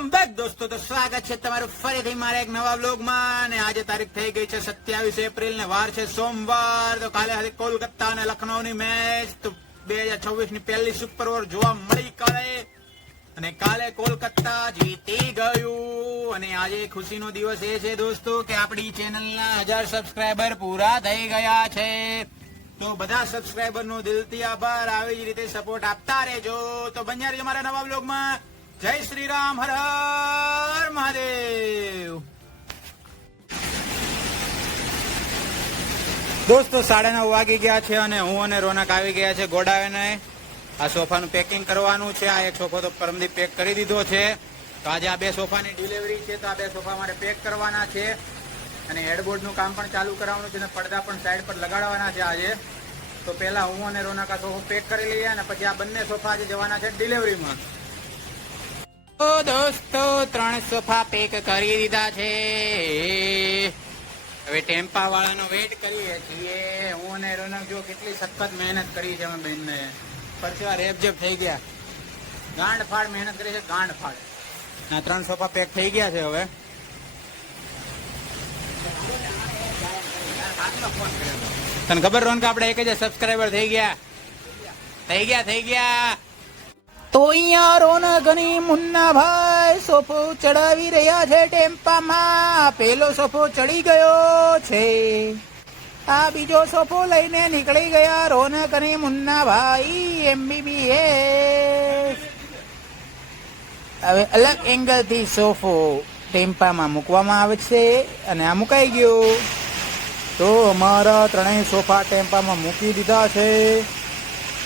Welcome back દોસ્તો. તો સ્વાગત છે તમારું ફરીથી મારા એક નવા વ્લોગમાં. અને આજે તારીખ થઈ ગઈ છે 27 એપ્રિલ ને વાર છે સોમવાર. તો કાલે હતી કોલકાતા અને લખનૌની મેચ. તો 2026 ની પહેલી સુપર ઓવર જોવા મળી કાલે, અને કાલે કોલકાતા જીતી ગયું. અને આજે ખુશીનો દિવસ એ છે દોસ્તો કે આપણી ચેનલના 1000 સબસ્ક્રાઈબર પૂરા થઈ ગયા છે. તો બધા સબસ્ક્રાઈબર નો દિલથી આભાર. આવી જ રીતે સપોર્ટ આપતા રહેજો. તો બન્યા રહેજો મારા નવા વ્લોગમાં. જય શ્રી રામ, હર હર મહાદેવ. દોસ્તો 9:30 વાગી ગયા છે અને હું અને રોનક આવી ગયા છે ગોડાવેને. આ સોફાનું પેકિંગ કરવાનું છે. આ એક સોફો તો પરમદી પેક કરી દીધો છે. તો આજે આ 2 સોફાની ડિલિવરી છે. તો આ 2 સોફા મારે પેક કરવાના છે અને હેડબોર્ડનું કામ પણ ચાલુ કરાવવાનું છે અને પડદા પણ સાઈડ પર લગાડવાના છે આજે. તો પહેલા હું અને રોનક આ સોફો પેક કરી લઈએ અને પછી આ બંને સોફા આજે જવાના છે ડિલિવરીમાં. તો દોસ્તો 3 સોફા પેક કરી દીધા છે. હવે ટેમ્પા વાળાનો વેઇટ કરીએ છીએ. હું અને રોનક જો કેટલી સખત મહેનત કરી છે અમે બેનને. પરસેવા રેપજેપ થઈ ગયા. ગાંડ ફાડ મહેનત કરી છે, ગાંડ ફાડ. આ 3 સોફા પેક થઈ ગયા છે. હવે તને ખબર રોન કે આપણે 1000 સબસ્ક્રાઈબર થઈ ગયા. તો અહીંયા રોનક અને મુન્નાભાઈ સોફો ચડાવી રહ્યા છે ટેમ્પામાં. પેલો સોફો ચડી ગયો છે. આ બીજો સોફો લઈને નીકળી ગયા રોનક અને મુન્નાભાઈ MBBS. હવે અલગ એંગલ થી સોફો ટેમ્પામાં મૂકવામાં આવે છે અને આ મુકાઈ ગયો. તો અમારા 3 સોફા ટેમ્પામાં મૂકી દીધા છે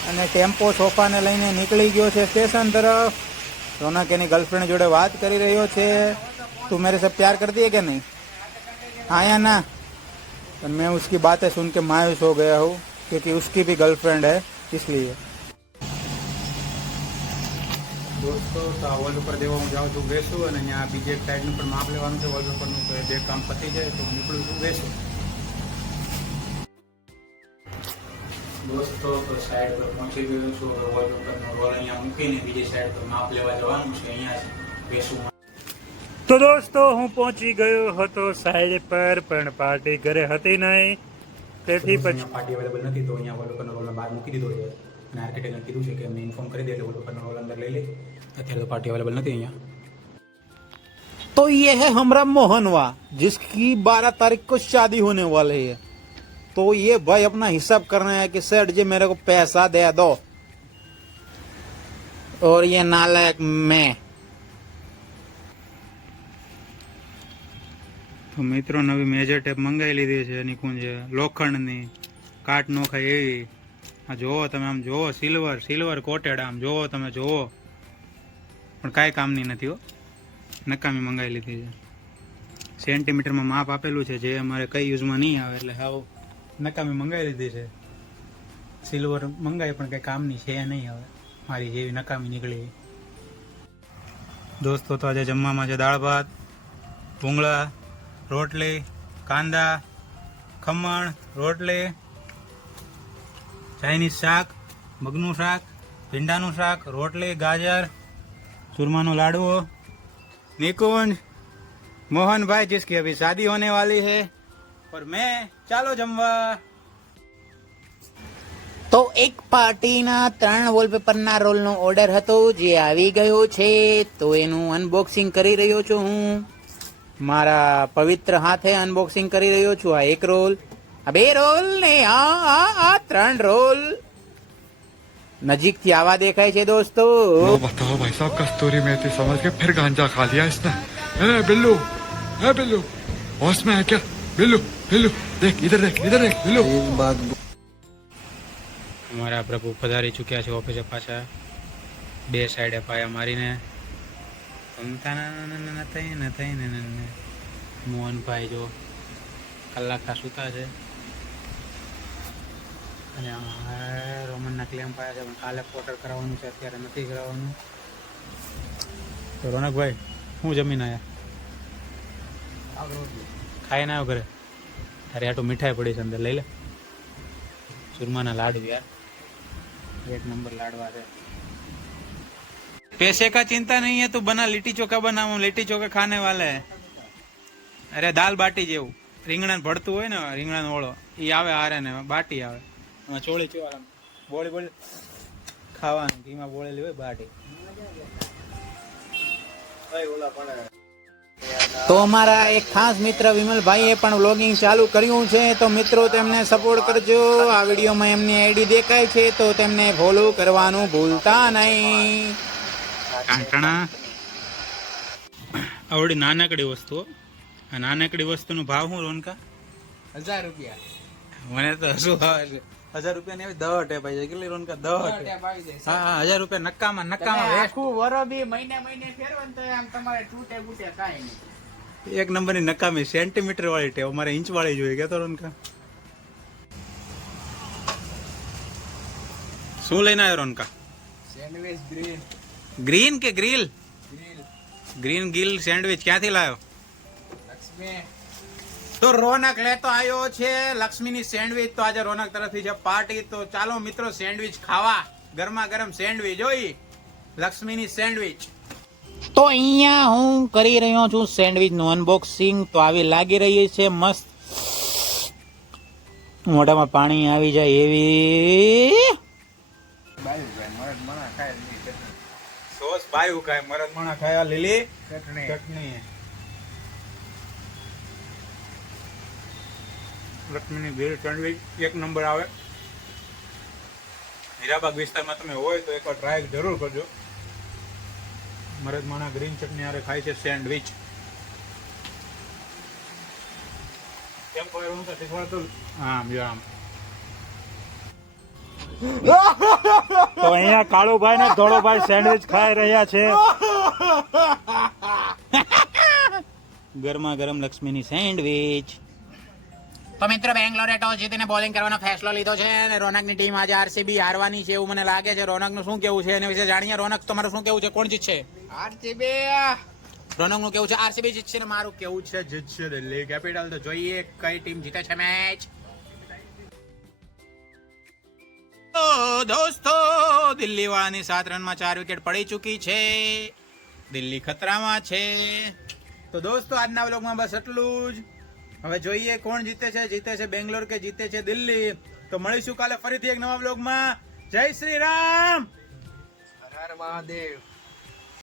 અને ટેમ્પો સોફાને લઈને નીકળી ગયો છે સ્ટેશન તરફ. રોનક એની ગર્લફ્રેન્ડ જોડે વાત કરી રહ્યો છે. તું मेरे से प्यार करती है क्या नहीं? हाँ या ना? तो मैं उसकी बातें सुन के मायूस हो गया हूँ क्योंकि उसकी भी गर्लफ्रेंड है इसलिए. દોસ્તો તો આ વોલપેપર દેવા હું જાઉં છું બેસું અને અહીંયા બીજે એક સાઈડનું પણ માપ લેવાનું છે વોલપેપરનું. તો એ 2 કામ પતી જાય તો હું નીકળું છું બેસું. દોસ્તો તો સાઈડ પર પહોંચી ગયો છું. હવે વોલપેપરનો રોલ અહીંયા મૂકીને બીજી સાઈડ પર માપ લેવા જવાનું છે. અહીંયા બેસું. તો દોસ્તો હું પહોંચી ગયો હતો સાઈડ પર, પણ પાર્ટી ઘરે હતી નહીં. તેથી પછી પાર્ટી અવેલેબલ નથી તો અહીંયા વોલપેપરનો રોલ બહાર મૂકી દીધો છે અને આર્કિટેક્ટને કીધું છે કે અમને ઇન્ફોર્મ કરી દે એટલે વોલપેપરનો રોલ અંદર લઈ લે. અત્યારે તો પાર્ટી અવેલેબલ નથી અહીંયા. तो ये है हमारा मोहनवा जिसकी 12 तारीख को शादी होने वाली है. तो ये भाई अपना हिसाब करना है कि सेठ जी मेरे को पैसा दे दो. और ये नालायक मैं. તો મિત્રો નવી મેજર ટેપ મંગાવી લીધી છે નિકુંજ લોખંડની. કાટ નો ખાય એવી. આ જોવો તમે, આમ જોવો સિલ્વર કોટેડ. આમ જોવો તમે, જોવો પણ કાંઈ કામની નથી હો. નકામી મંગાવી લીધી છે. સેન્ટીમીટરમાં માપ આપેલું છે જે અમારે કઈ યુઝમાં નહીં આવે એટલે હાવ નકામી મંગાવી લીધી છે. સિલ્વર મંગાવી પણ કંઈ કામની છે નહીં. હવે મારી જેવી નકામી નીકળી. દોસ્તો તો આજે જમવામાં છે દાળ ભાત, ભૂંગળા, રોટલી, કાંદા, ખમણ, રોટલી, ચાઇનીઝ શાક, મગનું શાક, ભીંડાનું શાક, રોટલી, ગાજર, ચૂરમાનો લાડવો. निकुंज मोहन भाई जिसकी अभी शादी होने वाली है और मैं ચાલો જમવા. તો એક પાર્ટીના 3 વોલપેપરના રોલનો ઓર્ડર હતો જે આવી ગયો છે. તો એનું અનબોક્સિંગ કરી રહ્યો છું હું. મારા પવિત્ર હાથે અનબોક્સિંગ કરી રહ્યો છું. આ 1 રોલ, આ 2 રોલ ને આ 3 રોલ. નજીકથી આવા દેખાય છે દોસ્તો. बताओ भाई साहब कस्तूरी मेथी समझ के फिर गांजा खा लिया इसने. बिल्लू होश में है क्या? बिल्लू देख इधर देख बिल्लू. અમારા પ્રભુ પધારી ચૂક્યા છે ઓફિસે પાછા. 2 સાઈડે પાયા મારીને. મોહનભાઈ જો કલાકના સૂતા છે અને રોમનના ક્લેમ પાયા છે પણ કાલે પોર્ટર કરાવવાનું છે, અત્યારે નથી કરાવવાનું. તો રોનકભાઈ હું જમીન આવ્યા ખાઈને આવ્યો ઘરે. અરે આટલું મીઠાઈ પડી છે અંદર, લઈ લે. ચૂરમાના લાડુ યાર, 1 નંબર લાડવા છે. पैसे का चिंता नहीं है, तू बना लिट्टी चोखा बना, हम लिट्टी चोखा खाने वाले है। अरे दाल बाटी जेવું રીંગણા ભરતું હોય ને રીંગણા ઓળો ઈ આવે હારે ને બાટી આવે ચોળી ચોળા બોળી બોળી ખાવાનું ઘીમાં બોળેલી હોય બાટી. તો અમારા એક ખાસ મિત્ર વિમલભાઈએ પણ વ્લોગિંગ ચાલુ કર્યું છે, તો મિત્રો તેમને સપોર્ટ કરજો. આ વિડીયોમાં એમની આઈડી દેખાય છે તો તેમને ફોલો કરવાનું ભૂલતા નહીં. કાંટણા આવડી નાનકડી વસ્તુ, આ નાનકડી વસ્તુનો ભાવ શું રોનકા? 1000 રૂપિયા. મને તો શું આવે 1000 રૂપિયા ની 10 ટેપ આવી જાય. કેટલી રોનકા? 10 ટેપ. હા 1000 રૂપિયા નકામાં નકામાં વેસ્ટ. આખું વરો બી મહિને ફેરવન તો આમ તમારે તૂટે બૂટે કાઈ નહીં. એક નંબરની નકામી સેન્ટીમીટર વાળી ટેવ, અમારે ઇંચ વાળી જોઈએ કે તો રોનકા. શું લઈને આવ્યો રોનકા? સેન્ડવિચ ગ્રીન ગ્રીન કે grill? Grill green Gill sandwich ક્યાંથી લાવ્યો? લક્ષ્મી. તો રોનક લેતો આવ્યો છે લક્ષ્મીની સેન્ડવિચ. તો આજે રોનક તરફથી છે પાર્ટી. તો ચાલો મિત્રો સેન્ડવિચ ખાવા, ગરમા ગરમ સેન્ડવિચ જોઈ લક્ષ્મીની સેન્ડવિચ. તો અહીંયા હું કરી રહ્યો છું સેન્ડવિચ નું અનબોક્સિંગ. તો આવી લાગી રહી છે મસ્ત, મોઢામાં પાણી આવી જાય એવી. સોસ બાયું ખાય, મરદ મણા ખાયા, લીલી ચટણી. લક્ષ્મીની ભેળ સેન્ડવિચ એક નંબર આવે. હીરાબાગ વિસ્તારમાં તમે હોય તો એકવાર ટ્રાય જરૂર કરજો. મરદ માણા ગ્રીન ચટણી હારે ખાય છે સેન્ડવિચ. કેમ કોઈ હું તો શીખવાડતો આમ જો આમ. તો અહીંયા કાળુભાઈ ને ધોળોભાઈ સેન્ડવિચ ખાઈ રહ્યા છે. ગરમા ગરમ લક્ષ્મીની સેન્ડવિચ. તો મિત્રો બેંગ્લોરે ટોસ જીતીને બોલિંગ કરવાનો ફેસલો લીધો છે અને રોનકની ટીમ આજે આરસીબી હારવાની છે એવું મને લાગે છે. રોનકનું શું કેવું છે એના વિશે જાણીએ. રોનક તમારું શું કેવું છે? કોણ જીતશે? આરસીબી. રોનકનું કેવું છે આરસીબી જીતશે ને મારું કેવું છે જીતશે દિલ્હી કેપિટલ. તો જોઈએ કઈ ટીમ જીતે છે મેચ. તો દોસ્તો દિલ્હી વાળાની 7 રનમાં 4 વિકેટ પડી ચૂકી છે. દિલ્હી ખતરામાં છે. તો દોસ્તો આજના વ્લોગમાં બસ એટલું જ. હવે જોઈએ કોણ જીતે છે બેંગ્લોર કે જીતે છે દિલ્હી. તો મળીશું કાલે ફરીથી એક નવા વ્લોગમાં. જય શ્રી રામ. હર હર મહાદેવ.